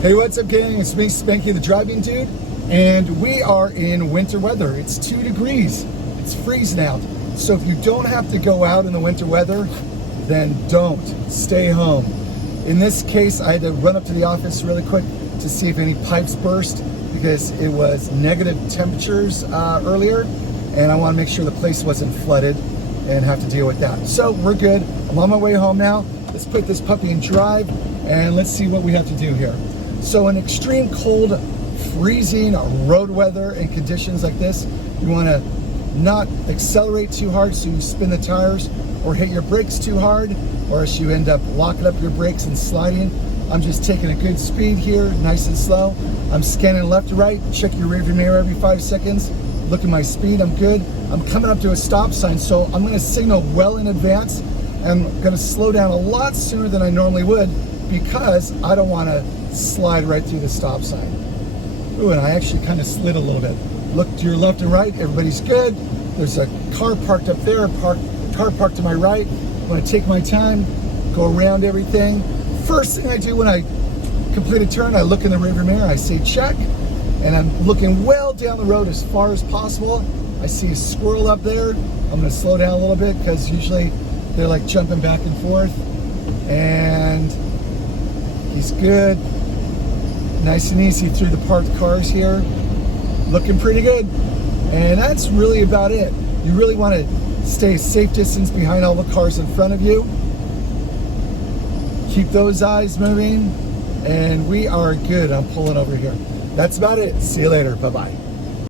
Hey, what's up, gang? It's me, Spanky the Driving Dude, and we are in winter weather. It's 2 degrees. It's freezing out. So if you don't have to go out in the winter weather, then don't. Stay home. In this case, I had to run up to the office really quick to see if any pipes burst because it was negative temperatures earlier, and I want to make sure the place wasn't flooded and have to deal with that. So we're good. I'm on my way home now. Let's put this puppy in drive and let's see what we have to do here. So in extreme cold, freezing road weather and conditions like this, you want to not accelerate too hard so you spin the tires or hit your brakes too hard, or else you end up locking up your brakes and sliding. I'm just taking a good speed here, nice and slow. I'm scanning left to right, check your rearview mirror every 5 seconds, look at my speed, I'm good. I'm coming up to a stop sign, so I'm going to signal well in advance. I'm going to slow down a lot sooner than I normally would because I don't want to slide right through the stop sign. Ooh, and I actually kind of slid a little bit. Look to your left and right, everybody's good. There's a car parked up there, car parked to my right. I'm going to take my time, go around everything. First thing I do when I complete a turn, I look in the rearview mirror, I say check, and I'm looking well down the road as far as possible. I see a squirrel up there. I'm going to slow down a little bit because usually they're like jumping back and forth. And he's good. Nice and easy through the parked cars here. Looking pretty good. And that's really about it. You really want to stay a safe distance behind all the cars in front of you. Keep those eyes moving. And we are good. I'm pulling over here. That's about it. See you later. Bye-bye.